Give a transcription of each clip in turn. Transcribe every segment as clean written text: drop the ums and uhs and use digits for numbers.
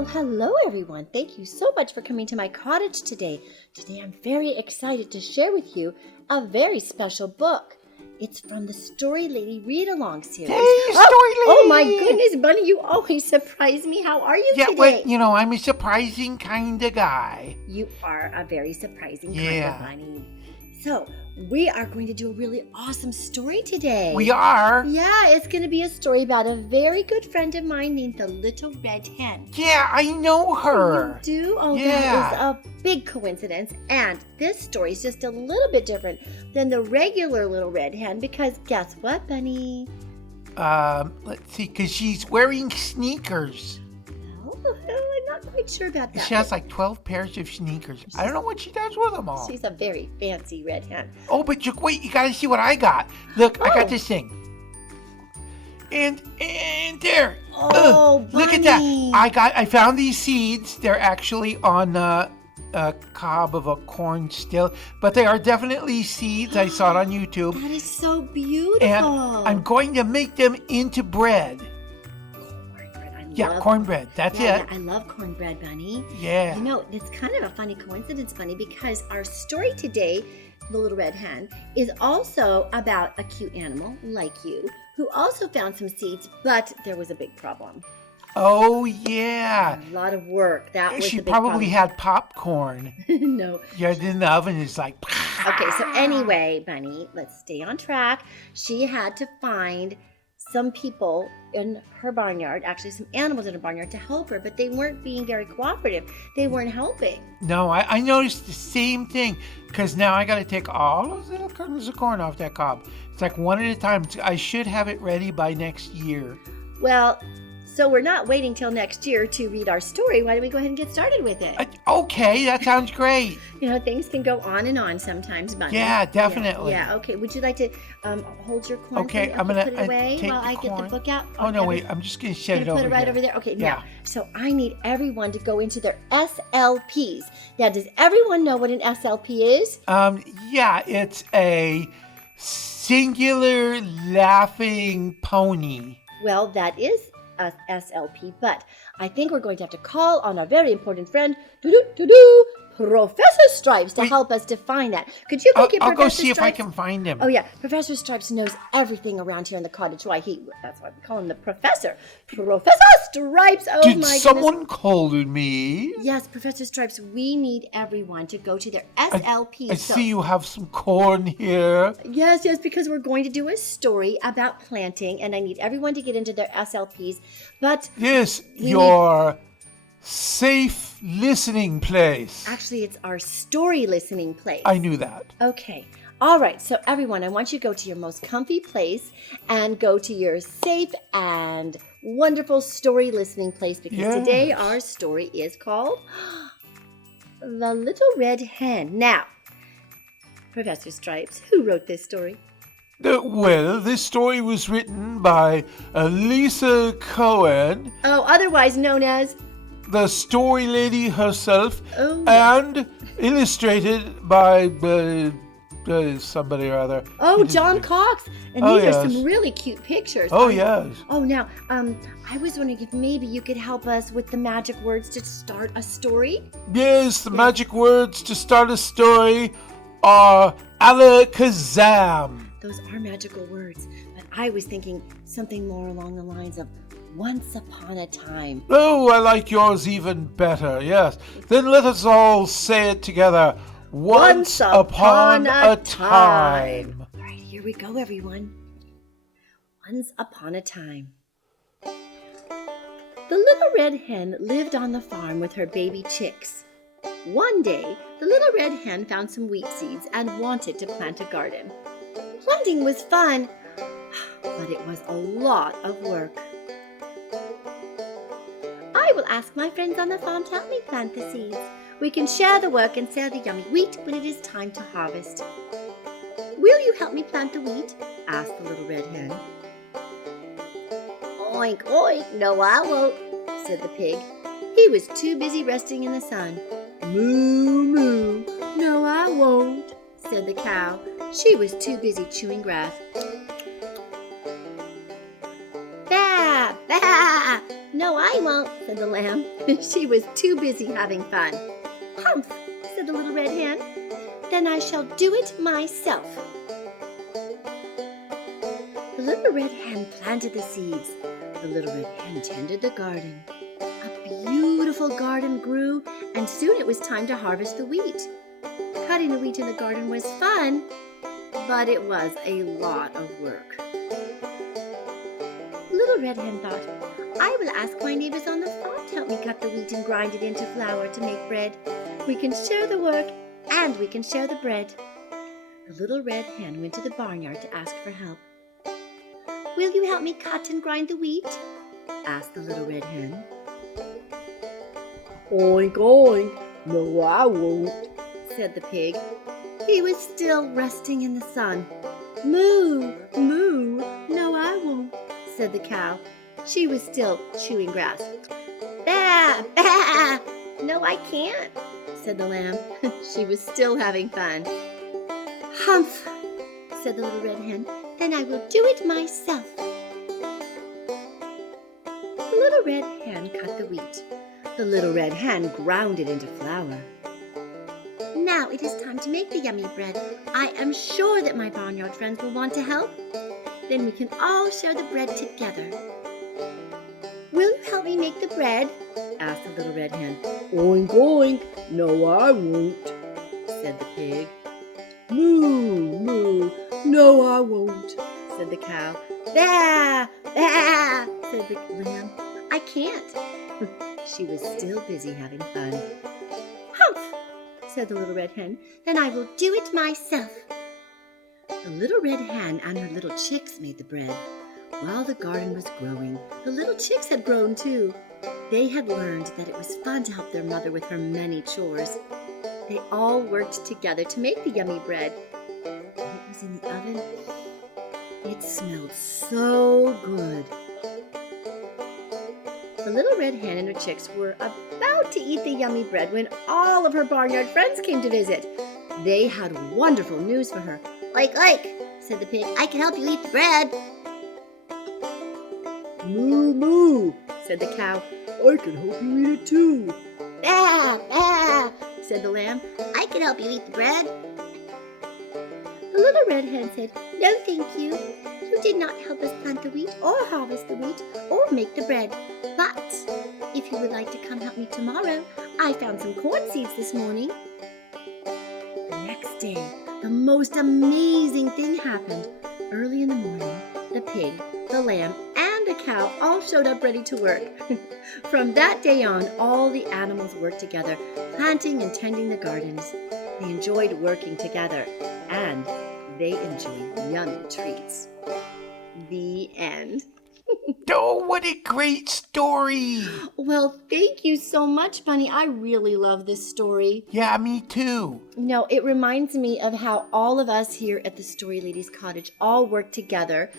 Well, hello everyone. Thank you so much for coming to my cottage today. Today I'm very excited to share with you a very special book. It's from the StoryLady Read-Along series. Hey, StoryLady! Oh my goodness, Bunny, you always surprise me. How are you today? Well, I'm a surprising kind of guy. You are a very surprising kind of bunny. So, we are going to do a really awesome story today. We are? Yeah, it's going to be a story about a very good friend of mine named the Little Red Hen. Yeah, I know her. You do? Oh, yeah. That is a big coincidence. And this story is just a little bit different than the regular Little Red Hen because guess what, Bunny? Let's see, because she's wearing sneakers. I'm not quite sure about that. She has like 12 pairs of sneakers. I don't know what she does with them all. She's a very fancy red hen. Oh, but wait, you gotta see what I got. Look, I got this thing. And there. Oh, Bunny. Look at that. I found these seeds. They're actually on a cob of a corn still, but they are definitely seeds. I saw it on YouTube. That is so beautiful. And I'm going to make them into bread. Cornbread. That's it. Yeah, I love cornbread, Bunny. Yeah. You know, it's kind of a funny coincidence, Bunny, because our story today, The Little Red Hen, is also about a cute animal like you who also found some seeds, but there was a big problem. Oh, yeah. A lot of work. That was She the big probably problem. had popcorn. No. Yeah, in the oven is like... Okay, so anyway, Bunny, let's stay on track. She had to find some people in her barnyard, actually some animals in her barnyard, to help her, but they weren't being very cooperative. They weren't helping. No, I noticed the same thing, because now I got to take all those little kernels of corn off that cob. It's like one at a time. I should have it ready by next year. Well, so we're not waiting till next year to read our story. Why don't we go ahead and get started with it? Okay, that sounds great. You know, things can go on and on sometimes, Bunny. Yeah, definitely. Yeah, okay. Would you like to hold your corn? Okay, I'm going going to put it away take while the I corn. get the book out? Oh, no, wait. I'm just going to set it over put it right here. over there? Okay, Yeah. now, so I need everyone to go into their SLPs. Now, does everyone know what an SLP is? Yeah, it's a singular laughing pony. Well, that is a SLP, but I think we're going to have to call on our very important friend, Professor Stripes, to help us define that. Could you go get I'll Professor go see Stripes? if I can find him. Oh, yeah. Professor Stripes knows everything around here in the cottage. That's why we call him the Professor. Professor Stripes! Oh, Did my goodness. someone call me? Yes, Professor Stripes, we need everyone to go to their SLP. I see you have some corn here. Yes, because we're going to do a story about planting, and I need everyone to get into their SLPs. But yes, your safe listening place. Actually, it's our story listening place. I knew that. Okay. All right. So everyone, I want you to go to your most comfy place and go to your safe and wonderful story listening place because today our story is called The Little Red Hen. Now, Professor Stripes, who wrote this story? Well, this story was written by Lisa Cohen. Oh, otherwise known as the StoryLady herself, and illustrated by somebody or other. Oh, John Cox. And these are some really cute pictures. Oh, yes. Oh, now, I was wondering if maybe you could help us with the magic words to start a story? Yes, the magic words to start a story are alakazam. Those are magical words, but I was thinking something more along the lines of once upon a time. Oh, I like yours even better, yes. Then let us all say it together. Once upon a time. All right, here we go, everyone. Once upon a time. The little red hen lived on the farm with her baby chicks. One day, the little red hen found some wheat seeds and wanted to plant a garden. Planting was fun, but it was a lot of work. I will ask my friends on the farm to help me plant the seeds. We can share the work and sell the yummy wheat when it is time to harvest. Will you help me plant the wheat? Asked the little red hen. Oink, oink, no I won't, said the pig. He was too busy resting in the sun. Moo, moo, no I won't, said the cow. She was too busy chewing grass. Bah, bah, no I I won't, said the lamb. She was too busy having fun. Humph, said the little red hen. Then I shall do it myself. The little red hen planted the seeds. The little red hen tended the garden. A beautiful garden grew, and soon it was time to harvest the wheat. Cutting the wheat in the garden was fun, but it was a lot of work. Little Red Hen thought, I will ask my neighbors on the farm to help me cut the wheat and grind it into flour to make bread. We can share the work, and we can share the bread. The little Red Hen went to the barnyard to ask for help. Will you help me cut and grind the wheat? Asked the little Red Hen. Oink, oink. No, I won't, said the pig. He was still resting in the sun. Moo, moo. No, I won't, said the cow. She was still chewing grass. Bah, bah. No, I can't, said the lamb. She was still having fun. Humph, said the little red hen. Then I will do it myself. The little red hen cut the wheat. The little red hen ground it into flour. Now it is time to make the yummy bread. I am sure that my barnyard friends will want to help. Then we can all share the bread together. Will you help me make the bread? Asked the little red hen. Oink, oink. No, I won't, said the pig. Moo, moo. No, I won't, said the cow. Bah, bah, said the lamb. I can't. She was still busy having fun. Humph, said the little red hen. Then I will do it myself. The little red hen and her little chicks made the bread. While the garden was growing, the little chicks had grown too. They had learned that it was fun to help their mother with her many chores. They all worked together to make the yummy bread. When it was in the oven, it smelled so good. The little red hen and her chicks were about to eat the yummy bread when all of her barnyard friends came to visit. They had wonderful news for her. Like, said the pig, I can help you eat the bread. Moo, moo, said the cow. I can help you eat it too. Bah, bah, said the lamb. I can help you eat the bread. The little red hen said, no, thank you. You did not help us plant the wheat or harvest the wheat or make the bread. But if you would like to come help me tomorrow, I found some corn seeds this morning. The next day, the most amazing thing happened. Early in the morning, the pig, the lamb, and the cow all showed up ready to work. From that day on, all the animals worked together, planting and tending the gardens. They enjoyed working together, and they enjoyed yummy treats. The end. Oh, what a great story! Well, thank you so much, Bunny. I really love this story. Yeah, me too. No, it reminds me of how all of us here at the Story Lady's Cottage all work together,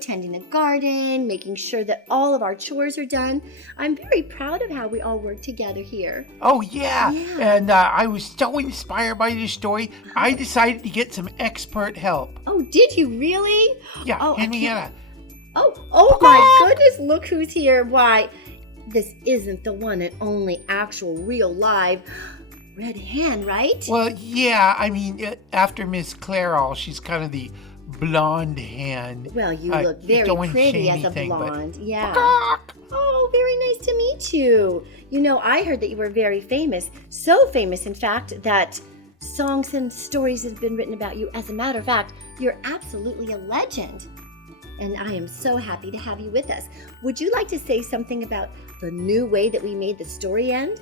tending the garden, making sure that all of our chores are done. I'm very proud of how we all work together here. Oh, yeah. And I was so inspired by this story, I decided to get some expert help. Oh, did you really? Yeah, Henrietta. Oh my goodness, look who's here. Why, this isn't the one and only actual real live red hen, right? Well, yeah, I mean, after Miss Clairol, she's kind of the blonde hen. Well, you look very pretty as a blonde. Yeah. Oh, very nice to meet you. I heard that you were very famous. So famous, in fact, that songs and stories have been written about you. As a matter of fact, you're absolutely a legend. And I am so happy to have you with us. Would you like to say something about the new way that we made the story end?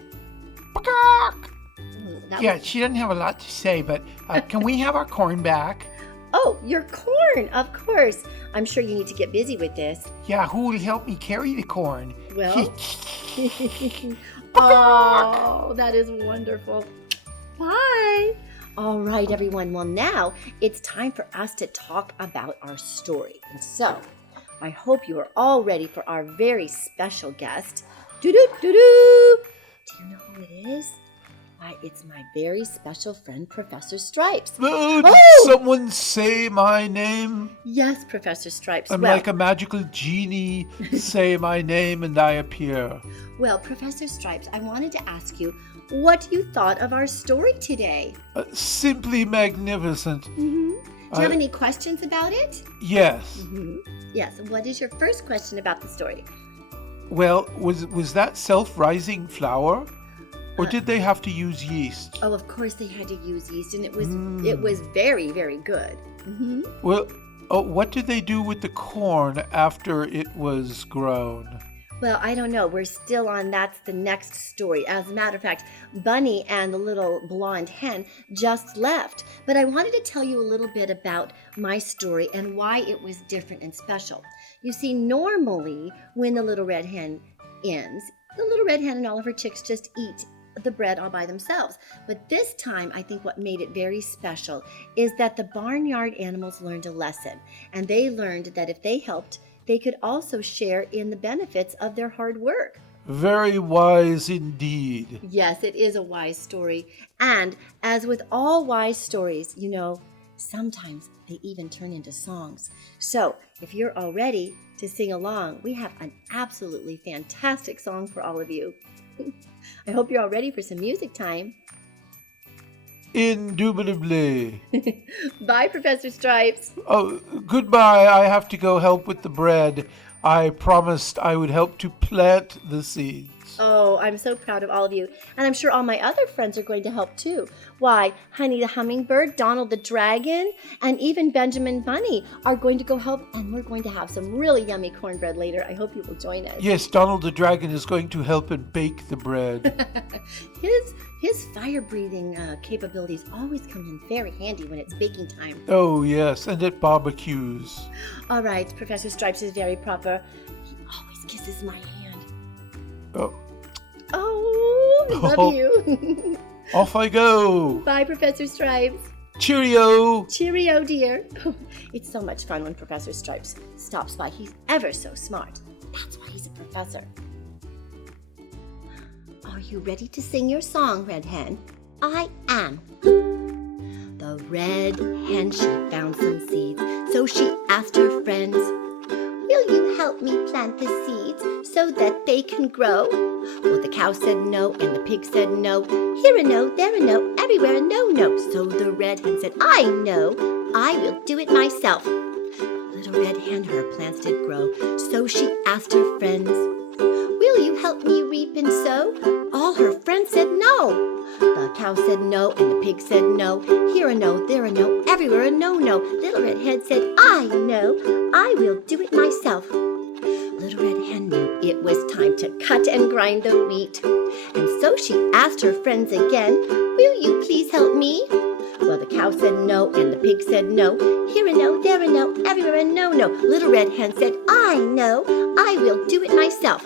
Yeah, she doesn't have a lot to say, but can we have our corn back? Oh, your corn, of course. I'm sure you need to get busy with this. Yeah, who will help me carry the corn? Well, oh, that is wonderful. Bye. All right, everyone. Well, now it's time for us to talk about our story. And so, I hope you are all ready for our very special guest. Do-do-do-do. Do you know who it is? Why, it's my very special friend, Professor Stripes. Oh, did someone say my name? Yes, Professor Stripes. I'm like a magical genie. Say my name and I appear. Well, Professor Stripes, I wanted to ask you what you thought of our story today. Simply magnificent. Mm-hmm. Do you have any questions about it? Yes. Mm-hmm. Yes. What is your first question about the story? Well, was that self-rising flour? Or did they have to use yeast? Oh, of course they had to use yeast, and it was very, very good. Mm-hmm. Well, what did they do with the corn after it was grown? Well, I don't know. We're still on That's the Next Story. As a matter of fact, Bunny and the little blonde hen just left. But I wanted to tell you a little bit about my story and why it was different and special. You see, normally when the little red hen ends, the little red hen and all of her chicks just eat the bread all by themselves. But this time, I think what made it very special is that the barnyard animals learned a lesson. And they learned that if they helped, they could also share in the benefits of their hard work. Very wise indeed. Yes, it is a wise story. And as with all wise stories, sometimes they even turn into songs. So if you're all ready to sing along, we have an absolutely fantastic song for all of you. I hope you're all ready for some music time. Indubitably. Bye, Professor Stripes. Oh, goodbye. I have to go help with the bread. I promised I would help to plant the seeds. Oh, I'm so proud of all of you. And I'm sure all my other friends are going to help too. Why, Honey the Hummingbird, Donald the Dragon, and even Benjamin Bunny are going to go help. And we're going to have some really yummy cornbread later. I hope you will join us. Yes, Donald the Dragon is going to help and bake the bread. His fire-breathing capabilities always come in very handy when it's baking time. Oh, yes, and at barbecues. All right, Professor Stripes is very proper. He always kisses my hand. Oh, I love you. Off I go. Bye, Professor Stripes. Cheerio. Cheerio, dear. It's so much fun when Professor Stripes stops by. He's ever so smart. That's why he's a professor. Are you ready to sing your song, Red Hen? I am. The red hen, she found some seeds, so she asked her friends, "Will you help me plant the seeds so that they can grow?" Well, the cow said no, and the pig said no. Here a no, there a no, everywhere a no, no. So the red hen said, "I know, I will do it myself." The little red hen, her plants did grow, so she asked her friends, "Will you help me reap and sow?" All her friends said no. The cow said no, and the pig said no. Here a no, there a no, everywhere a no, no. Little red hen said, "I know, I will do it myself." Little red hen knew it was time to cut and grind the wheat. And so she asked her friends again, "Will you please help me?" Well, the cow said no, and the pig said no. Here a no, there a no, everywhere a no, no. Little red hen said, "I know, I will do it myself."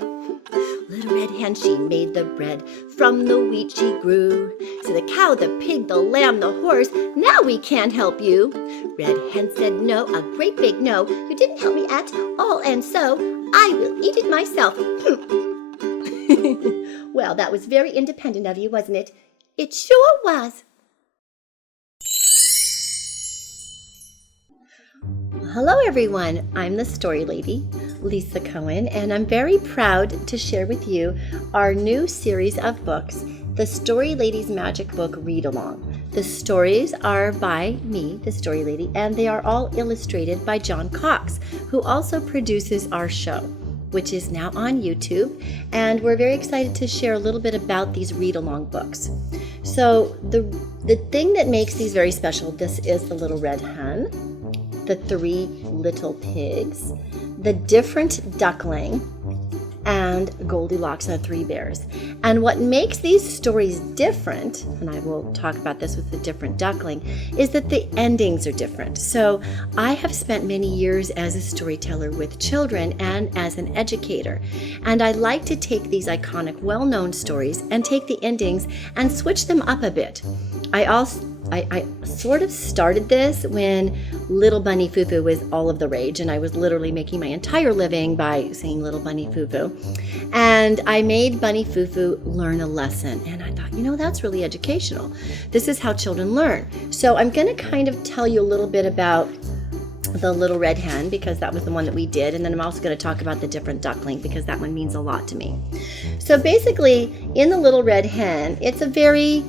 Little red hen, she made the bread, from the wheat she grew. So the cow, the pig, the lamb, the horse, "Now we can't help you." Red hen said no, a great big no. "You didn't help me at all, and so I will eat it myself." Well, that was very independent of you, wasn't it? It sure was. Hello, everyone. I'm the Story Lady, Lisa Cohen, and I'm very proud to share with you our new series of books, the Story Lady's Magic Book Read Along. The stories are by me, the Story Lady, and they are all illustrated by John Cox, who also produces our show, which is now on YouTube, and we're very excited to share a little bit about these read-along books. So the thing that makes these very special, this is the Little Red Hen, the Three Little Pigs, the Different Duckling, and Goldilocks and the Three Bears. And what makes these stories different, and I will talk about this with the Different Duckling, is that the endings are different. So I have spent many years as a storyteller with children and as an educator, and I like to take these iconic, well-known stories and take the endings and switch them up a bit. I I sort of started this when Little Bunny Fufu was all of the rage, and I was literally making my entire living by saying Little Bunny Fufu. And I made Bunny Fufu learn a lesson, and I thought, that's really educational. This is how children learn. So I'm going to kind of tell you a little bit about the Little Red Hen, because that was the one that we did, and then I'm also going to talk about the Different Duckling, because that one means a lot to me. So basically, in the Little Red Hen, it's a very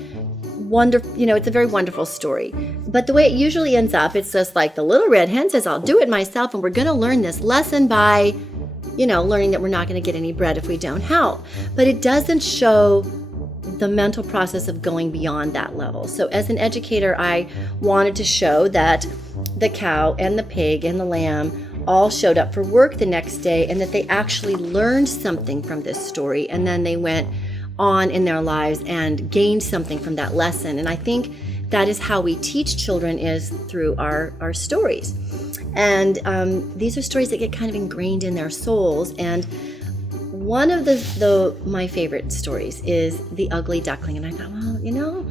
wonderful story. But the way it usually ends up, it's just like the Little Red Hen says, I'll do it myself, and we're going to learn this lesson by, learning that we're not going to get any bread if we don't help. But it doesn't show the mental process of going beyond that level. So as an educator, I wanted to show that the cow and the pig and the lamb all showed up for work the next day, and that they actually learned something from this story, and then they went on in their lives and gained something from that lesson. And I think that is how we teach children, is through our stories. And these are stories that get kind of ingrained in their souls. And one of my favorite stories is The Ugly Duckling. And I thought, well,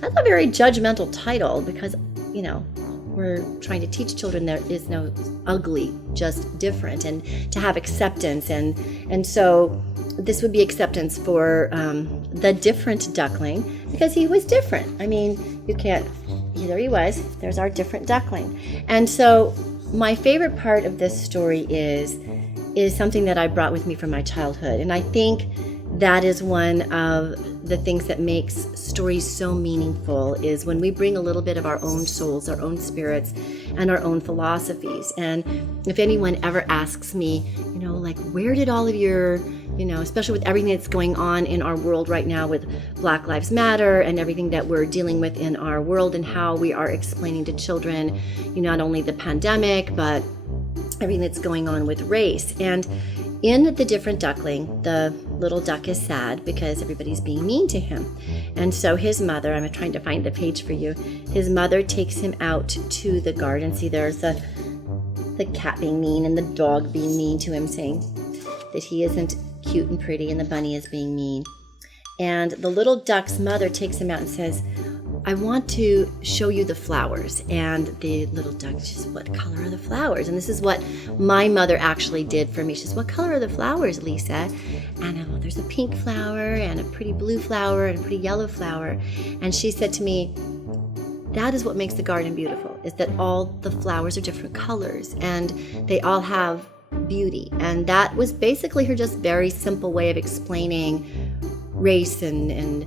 that's a very judgmental title, because, we're trying to teach children there is no ugly, just different, and to have acceptance. And so this would be acceptance for the different duckling, because he was different. I mean, you can't, there he was, there's our different duckling. And so my favorite part of this story is something that I brought with me from my childhood. And I think that is one of the things that makes stories so meaningful, is when we bring a little bit of our own souls, our own spirits, and our own philosophies. And if anyone ever asks me, like, where did all of your, especially with everything that's going on in our world right now with Black Lives Matter and everything that we're dealing with in our world, and how we are explaining to children, not only the pandemic, but everything that's going on with race. And in The Different Duckling, the little duck is sad because everybody's being mean to him. And so his mother, I'm trying to find the page for you, his mother takes him out to the garden. See, there's the cat being mean and the dog being mean to him, saying that he isn't cute and pretty, and the bunny is being mean. And the little duck's mother takes him out and says, I want to show you the flowers. And the little duck says, what color are the flowers? And this is what my mother actually did for me. She says, what color are the flowers, Lisa? And there's a pink flower and a pretty blue flower and a pretty yellow flower. And she said to me, that is what makes the garden beautiful, is that all the flowers are different colors and they all have beauty. And that was basically her just very simple way of explaining race and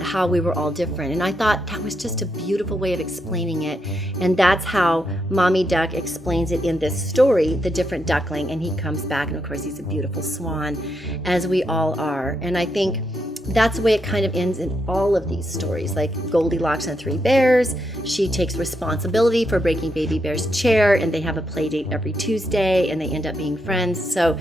how we were all different. And I thought that was just a beautiful way of explaining it. And that's how Mommy Duck explains it in this story, The Different Duckling. And he comes back, and of course he's a beautiful swan, as we all are. And I think that's the way it kind of ends in all of these stories, like Goldilocks and the Three Bears. She takes responsibility for breaking Baby Bear's chair, and they have a play date every Tuesday, and they end up being friends. So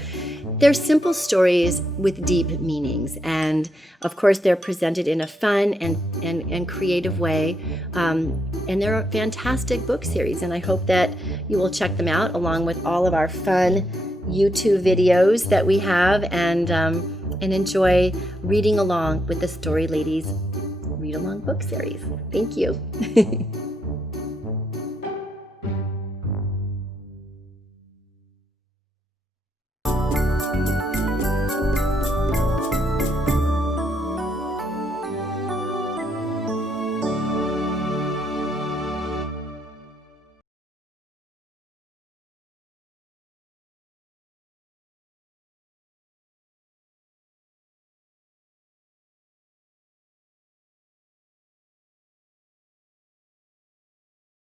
they're simple stories with deep meanings, and of course they're presented in a fun and creative way, and they're a fantastic book series, and I hope that you will check them out along with all of our fun YouTube videos that we have, and enjoy reading along with the StoryLady's Read Along book series. Thank you.